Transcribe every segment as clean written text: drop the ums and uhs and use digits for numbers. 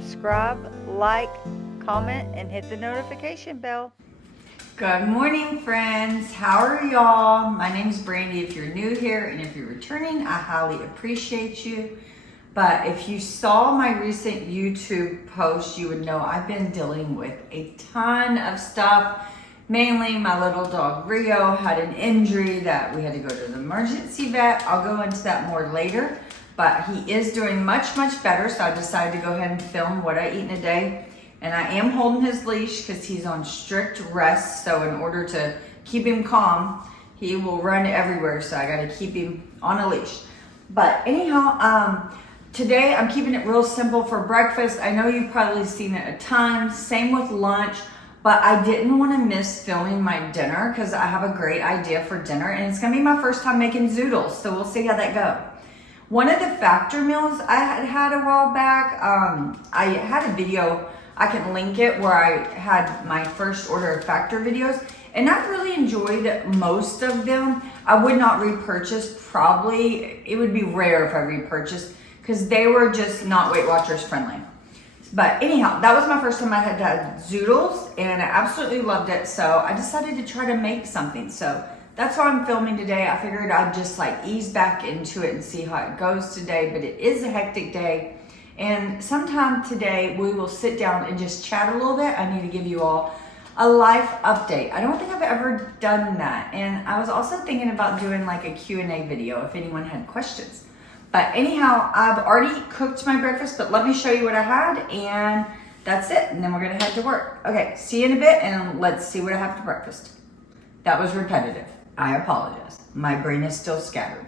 subscribe, like, comment, and hit the notification bell. Good morning, friends. How are y'all? My name's Brandy. If you're new here and if you're returning, I highly appreciate you. But if you saw my recent YouTube post, you would know I've been dealing with a ton of stuff. Mainly my little dog Rio had an injury that we had to go to the emergency vet. I'll go into that more later, but he is doing much, much better. So I decided to go ahead and film what I eat in a day. And I am holding his leash because he's on strict rest. So in order to keep him calm, he will run everywhere. So I got to keep him on a leash. But anyhow, today I'm keeping it real simple for breakfast. I know you've probably seen it a ton. Same with lunch. But I didn't want to miss filming my dinner because I have a great idea for dinner. And it's going to be my first time making zoodles. So we'll see how that goes. One of the factor meals I had a while back, I had a video, I can link it, where I had my first order of factor videos. And I really enjoyed most of them. I would not repurchase, probably. It would be rare if I repurchased because they were just not Weight Watchers friendly. But anyhow, that was my first time I had zoodles and I absolutely loved it. So I decided to try to make something. So that's why I'm filming today. I figured I'd just like ease back into it and see how it goes today. But it is a hectic day. And sometime today we will sit down and just chat a little bit. I need to give you all a life update. I don't think I've ever done that. And I was also thinking about doing like a Q&A video if anyone had questions. But anyhow, I've already cooked my breakfast, but let me show you what I had, and that's it. And then we're gonna head to work. Okay, see you in a bit, and let's see what I have for breakfast. That was repetitive. I apologize. My brain is still scattered.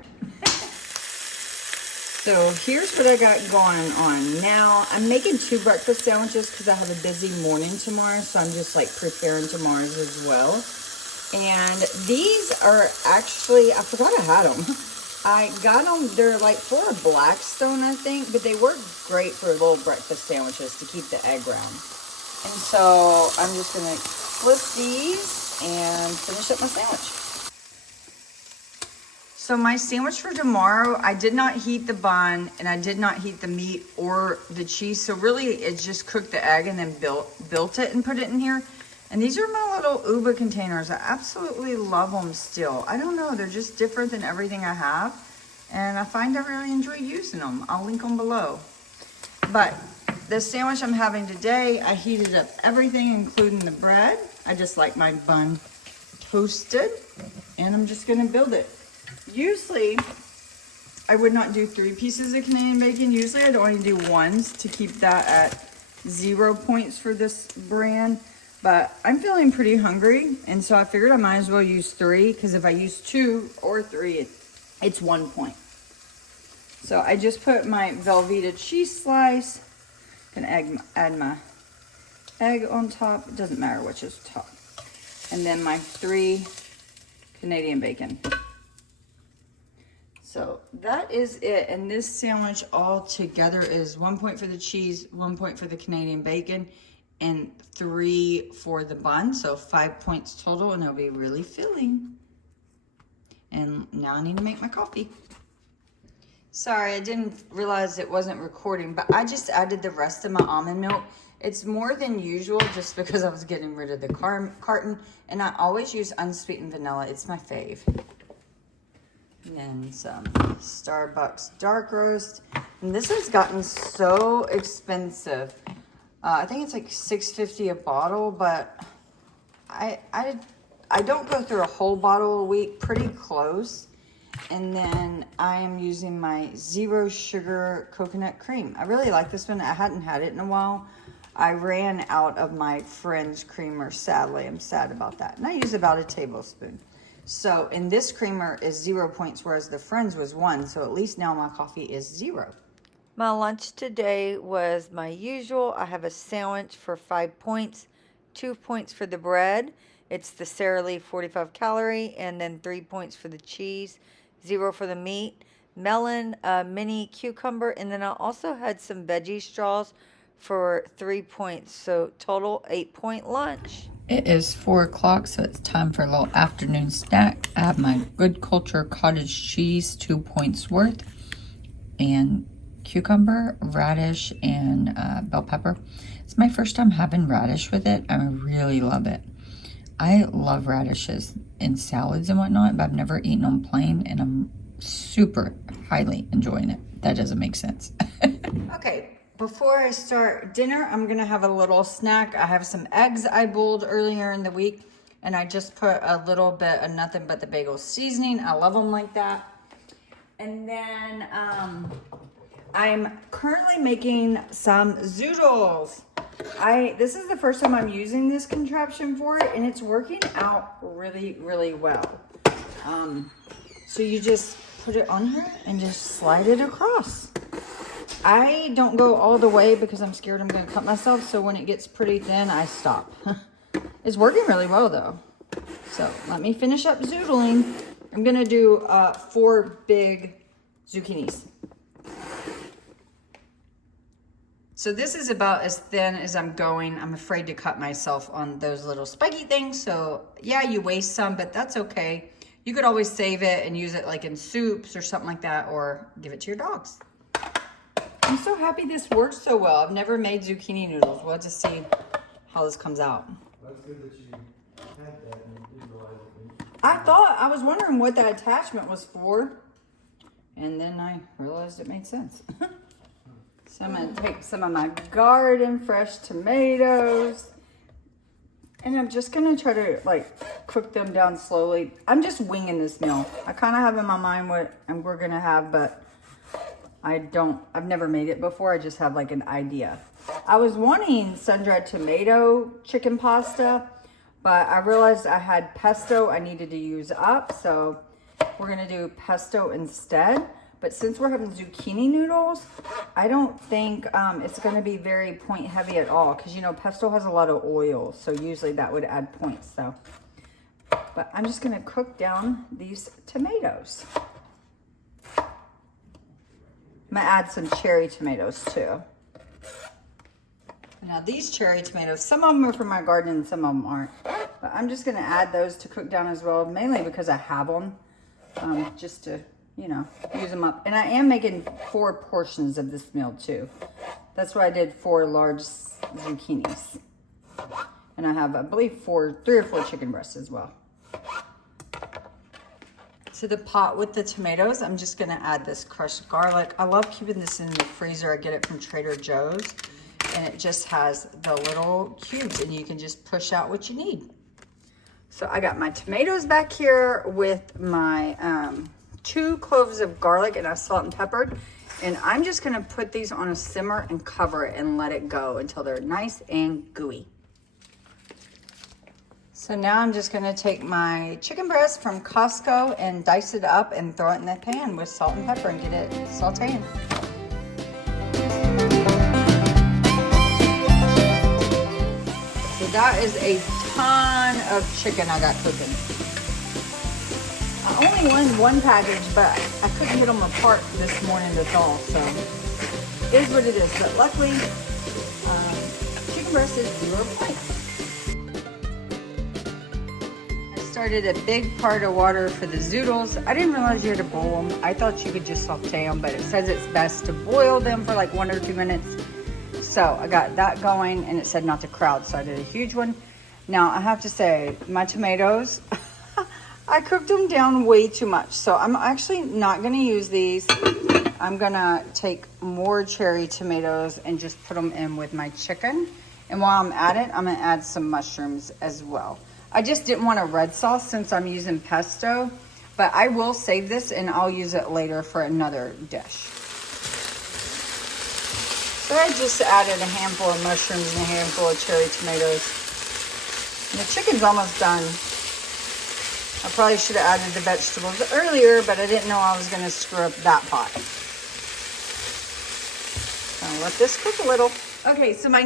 So here's what I got going on. Now, I'm making 2 breakfast sandwiches because I have a busy morning tomorrow, so I'm just like preparing tomorrow's as well. And these are actually, I forgot I had them. I got them, they're like for Blackstone, I think, but they work great for little breakfast sandwiches to keep the egg round. And so I'm just gonna flip these and finish up my sandwich. So my sandwich for tomorrow, I did not heat the bun and I did not heat the meat or the cheese. So really it's just cooked the egg and then built it and put it in here. And these are my little Uba containers. I absolutely love them still. I don't know, they're just different than everything I have. And I find I really enjoy using them. I'll link them below. But the sandwich I'm having today, I heated up everything, including the bread. I just like my bun toasted. And I'm just gonna build it. Usually, I would not do 3 pieces of Canadian bacon. Usually I'd only do 1s to keep that at 0 points for this brand. But I'm feeling pretty hungry, and so I figured I might as well use 3, because if I use 2 or 3, it's 1 point. So I just put my Velveeta cheese slice, and add my egg on top. It doesn't matter which is top. And then my 3 Canadian bacon. So that is it. And this sandwich all together is 1 point for the cheese, 1 point for the Canadian bacon, and 3 for the bun, so 5 points total, and it'll be really filling. And now I need to make my coffee. Sorry, I didn't realize it wasn't recording, but I just added the rest of my almond milk. It's more than usual just because I was getting rid of the carton, and I always use unsweetened vanilla. It's my fave. And then some Starbucks dark roast. And this has gotten so expensive. I think it's like $6.50 a bottle, but I don't go through a whole bottle a week, pretty close. And then I am using my 0 sugar coconut cream. I really like this one. I hadn't had it in a while. I ran out of my friend's creamer, sadly. I'm sad about that. And I use about a tablespoon. So, and this creamer is 0 points, whereas the friend's was 1. So at least now my coffee is 0. My lunch today was my usual. I have a sandwich for 5 points, 2 points for the bread. It's the Sara Lee 45 calorie, and then 3 points for the cheese, 0 for the meat, melon, mini cucumber, and then I also had some veggie straws for 3 points. So total 8-point lunch. It is 4 o'clock, so it's time for a little afternoon snack. I have my Good Culture cottage cheese, 2 points worth, and cucumber, radish, and bell pepper. It's my first time having radish with it. I really love it. I love radishes in salads and whatnot, but I've never eaten them plain, and I'm super highly enjoying it. That doesn't make sense. Okay, before I start dinner, I'm gonna have a little snack. I have some eggs I boiled earlier in the week, and I just put a little bit of nothing but the bagel seasoning. I love them like that. And then I'm currently making some zoodles. This is the first time I'm using this contraption for it, and it's working out really, really well. So you just put it on here and just slide it across. I don't go all the way because I'm scared I'm gonna cut myself, so when it gets pretty thin, I stop. It's working really well though. So let me finish up zoodling. I'm gonna do 4 big zucchinis. So this is about as thin as I'm going. I'm afraid to cut myself on those little spiky things. So yeah, you waste some, but that's okay. You could always save it and use it like in soups or something like that, or give it to your dogs. I'm so happy this works so well. I've never made zucchini noodles. We'll have to see how this comes out. That's good that you had that and you didn't realize it. I was wondering what that attachment was for, and then I realized it made sense. So I'm gonna take some of my garden fresh tomatoes, and I'm just gonna try to like cook them down slowly. I'm just winging this meal. I kind of have in my mind what we're gonna have, but I've never made it before. I just have like an idea. I was wanting sun-dried tomato chicken pasta, but I realized I had pesto I needed to use up, so we're gonna do pesto instead. But since we're having zucchini noodles, I don't think it's gonna be very point heavy at all, because you know pesto has a lot of oil, so usually that would add points. So, but I'm just gonna cook down these tomatoes. I'm gonna add some cherry tomatoes too. Now these cherry tomatoes, some of them are from my garden and some of them aren't. But I'm just gonna add those to cook down as well, mainly because I have them, just to, you know, use them up. And I am making 4 portions of this meal too. That's why I did 4 large zucchinis. And I have, I believe, 3 or 4 chicken breasts as well. To the pot with the tomatoes, I'm just gonna add this crushed garlic. I love keeping this in the freezer. I get it from Trader Joe's, and it just has the little cubes, and you can just push out what you need. So I got my tomatoes back here with my 2 cloves of garlic, and I salt and peppered. And I'm just gonna put these on a simmer and cover it and let it go until they're nice and gooey. So now I'm just gonna take my chicken breast from Costco and dice it up and throw it in the pan with salt and pepper and get it sauteing. So that is a ton of chicken I got cooking. I only won 1 package, but I couldn't get them apart this morning to thaw, so it is what it is. But luckily, chicken breast is 0 points. Started a big part of water for the zoodles. I didn't realize you had to boil them. I thought you could just saute them, but it says it's best to boil them for like 1 or 2 minutes. So I got that going, and it said not to crowd, so I did a huge one. Now I have to say, my tomatoes, I cooked them down way too much. So I'm actually not gonna use these. I'm gonna take more cherry tomatoes and just put them in with my chicken. And while I'm at it, I'm gonna add some mushrooms as well. I just didn't want a red sauce since I'm using pesto, but I will save this and I'll use it later for another dish. So I just added a handful of mushrooms and a handful of cherry tomatoes. And the chicken's almost done. I probably should have added the vegetables earlier, but I didn't know I was gonna screw up that pot. So I'll let this cook a little. Okay, so my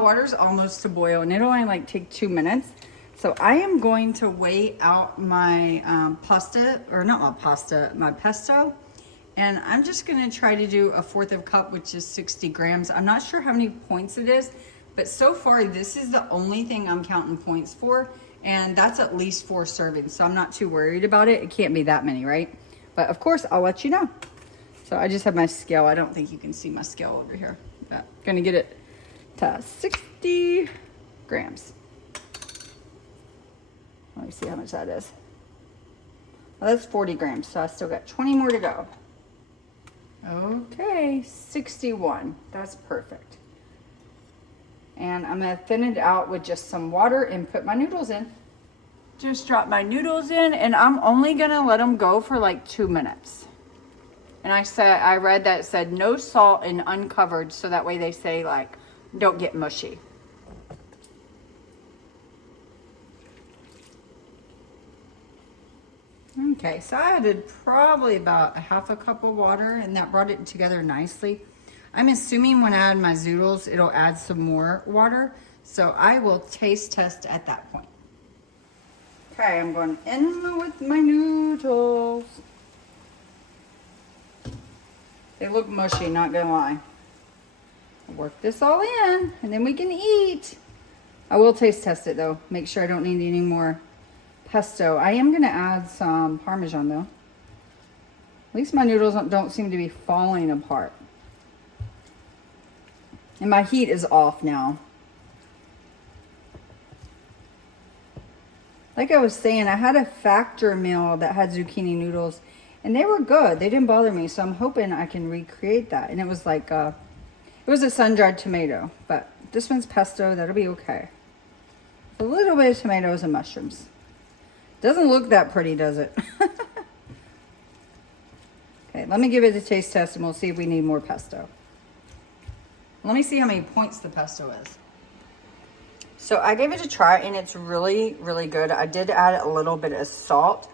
water's almost to boil, and it'll only like take 2 minutes. So I am going to weigh out my my pesto. And I'm just gonna try to do 1/4 cup, which is 60 grams. I'm not sure how many points it is, but so far this is the only thing I'm counting points for. And that's at least 4 servings. So I'm not too worried about it. It can't be that many, right? But of course, I'll let you know. So I just have my scale. I don't think you can see my scale over here. But I'm gonna get it to 60 grams. Let me see how much that is. Well, that's 40 grams, so I still got 20 more to go. Okay, 61. That's perfect. And I'm gonna thin it out with just some water and put my noodles in. Just drop my noodles in, and I'm only gonna let them go for like 2 minutes. And I read that it said no salt and uncovered, so that way they say like don't get mushy. Okay, so I added probably about a half a cup of water, and that brought it together nicely. I'm assuming when I add my zoodles, it'll add some more water, so I will taste test at that point. Okay, I'm going in with my noodles. They look mushy, not gonna lie. I'll work this all in, and then we can eat. I will taste test it though. Make sure I don't need any more pesto. I am gonna add some Parmesan though. At least my noodles don't seem to be falling apart. And my heat is off now. Like I was saying, I had a Factor meal that had zucchini noodles, and they were good. They didn't bother me, so I'm hoping I can recreate that. And it was like it was a sun-dried tomato, but this one's pesto. That'll be okay. A little bit of tomatoes and mushrooms. Doesn't look that pretty, does it? Okay, let me give it a taste test, and we'll see if we need more pesto. Let me see how many points the pesto is. So I gave it a try, and it's really, really good. I did add a little bit of salt,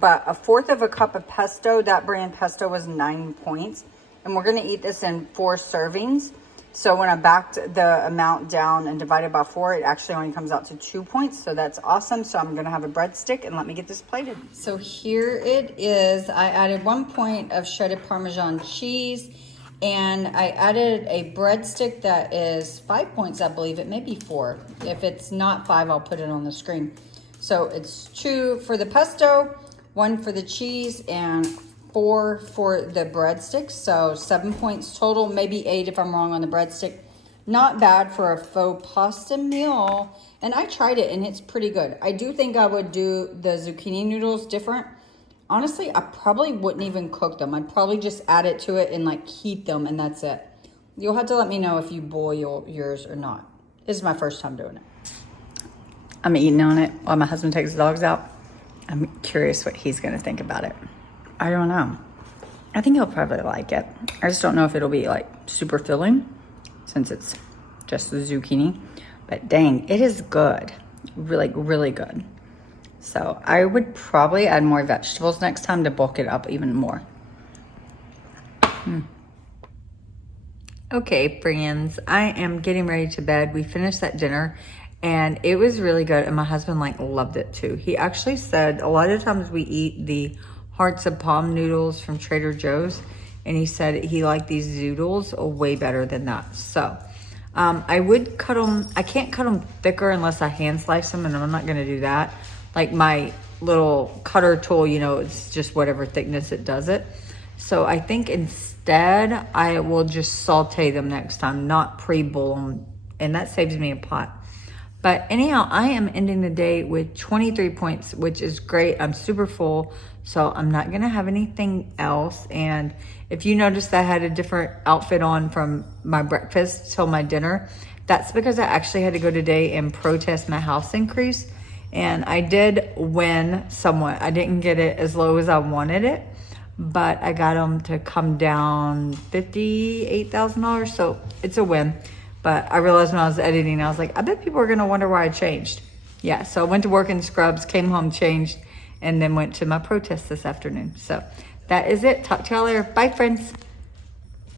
but 1/4 of a cup of pesto, that brand pesto was 9 points. And we're gonna eat this in 4 servings. So when I backed the amount down and divided by 4, it actually only comes out to 2 points. So that's awesome. So I'm gonna have a breadstick, and let me get this plated. So here it is. I added 1 point of shredded Parmesan cheese, and I added a breadstick that is 5 points, I believe. It may be 4. If it's not 5, I'll put it on the screen. So it's 2 for the pesto, 1 for the cheese, and 4 for the breadsticks. So 7 points total, maybe 8 if I'm wrong on the breadstick. Not bad for a faux pasta meal. And I tried it, and it's pretty good. I do think I would do the zucchini noodles different. Honestly, I probably wouldn't even cook them. I'd probably just add it to it and like heat them, and that's it. You'll have to let me know if you boil yours or not. This is my first time doing it. I'm eating on it while my husband takes the dogs out. I'm curious what he's gonna think about it. I don't know. I think he'll probably like it. I just don't know if it'll be like super filling since it's just the zucchini. But dang, it is good. Really, really good. So I would probably add more vegetables next time to bulk it up even more. Okay, friends, I am getting ready to bed. We finished that dinner, and it was really good, and my husband like loved it too. He actually said a lot of times we eat the hearts of palm noodles from Trader Joe's, and he said he liked these zoodles way better than that. So I would cut them. I can't cut them thicker unless I hand slice them, and I'm not gonna do that. Like my little cutter tool, you know, it's just whatever thickness it does it. So I think instead I will just saute them next time, not pre-boil them, and that saves me a pot. But anyhow, I am ending the day with 23 points, which is great. I'm super full, so I'm not gonna have anything else. And if you notice that I had a different outfit on from my breakfast till my dinner, that's because I actually had to go today and protest my house increase. And I did win somewhat. I didn't get it as low as I wanted it, but I got them to come down $58,000, so it's a win. But I realized when I was editing, I was like, I bet people are gonna wonder why I changed. Yeah, so I went to work in scrubs, came home, changed, and then went to my protest this afternoon. So that is it. Talk to y'all later. Bye, friends.